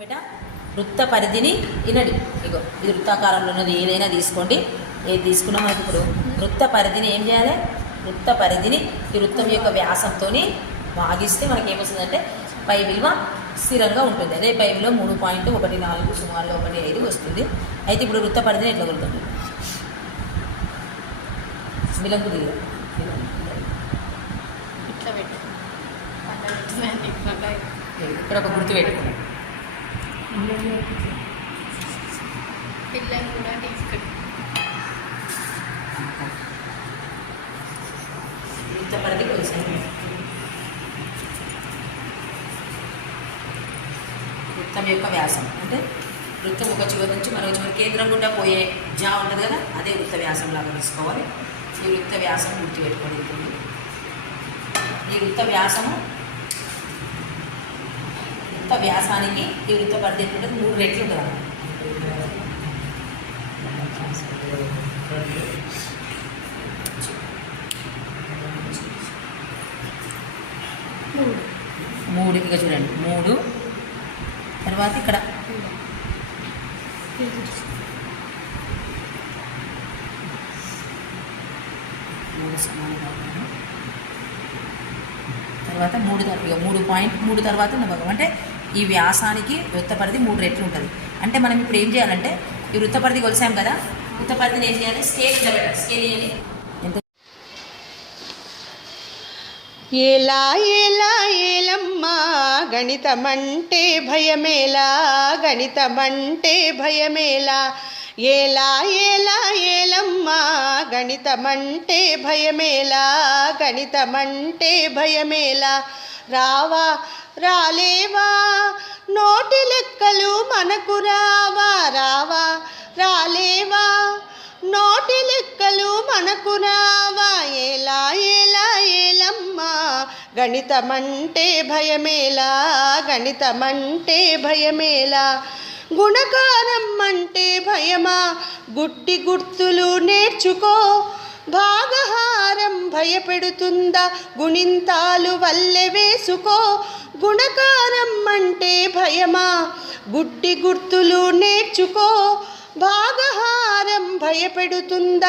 బిడ్డ వృత్త పరిధిని వినండి ఇగో ఇది వృత్తాకారంలో ఉన్నది ఏదైనా తీసుకోండి. ఏది తీసుకున్నా మనకి ఇప్పుడు? వృత్త పరిధిని ఏం చేయాలి? వృత్త పరిధిని ఈ వృత్తం యొక్క వ్యాసంతో భాగిస్తే మనకి ఏమొస్తుందంటే పై విలువ స్థిరంగా ఉంటుంది. అదే పై విలువ మూడు పాయింట్ ఒకటి నాలుగు సుమారుగా ఒకటి ఐదు వస్తుంది. అయితే ఇప్పుడు వృత్త పరిధిని ఎట్లా కొడుతుంది విలంకు దిగు ఇక్కడ ఒక గుర్తు పెట్టుకోండి. పిల్లలు కూడా తీసుకెళ్ళి వృత్త కొంచెం వృత్తం యొక్క వ్యాసం. అంటే వృత్తం ఒక చివరి నుంచి మరో చివరి కేంద్రం గుండా పోయే జా ఉంటుంది కదా అదే వృత్త వ్యాసం లాగా తీసుకోవాలి. ఈ వృత్త వ్యాసం గుర్తుపెట్టుకోండి ఇప్పుడు. ఈ వృత్త వ్యాసము వృత్త వ్యాసానికి ఈ వృత్త పరిధి ఎట్లుంటుంది మూడు రెట్లు ఉంటుంది మూడు ఇక చూడండి మూడు. తర్వాత ఇక్కడ. మూడు సమానం తర్వాత మూడు తర్- మూడు పాయింట్ మూడు తర్వాత ఉన్న భాగం అంటే ఈ వ్యాసానికి వృత్తపరిధి మూడు రెట్లు ఉంటుంది. అంటే మనం ఇప్పుడు ఏం చేయాలంటే ఈ వృత్తపరిధి కొలిసాం కదా వృత్తపరిధిని ఏం చేయాలి? స్కేల్ పెట్టాలి. స్కేల్ వేయాలి ఎలా ఎలా ఏలా ఏలమ్మా గణితమంటే భయమేలా గణితమంటే భయమేలా. ఏలా ఏలా ఏలమ్మా గణితమంటే భయమేలా గణితమంటే భయమేలా. రావా రాలేవా? నోటి లెక్కలు మనకు రావా? రావా. రాలేవా? నోటి లెక్కలు మనకు రావా? ఎలా ఎలా ఏలమ్మా? గణితమంటే భయమేలా? గణితమంటే భయమేలా? గుణకారం అంటే భయమా? గుడ్డి గుర్తులు నేర్చుకో. భాగహారం భయపెడుతుందా? గుణింతాలు వల్లె వేసుకో. గుణకారం అంటే భయమా? గుట్టి గుర్తులు నేర్చుకో. భాగహారం భయపెడుతుందా?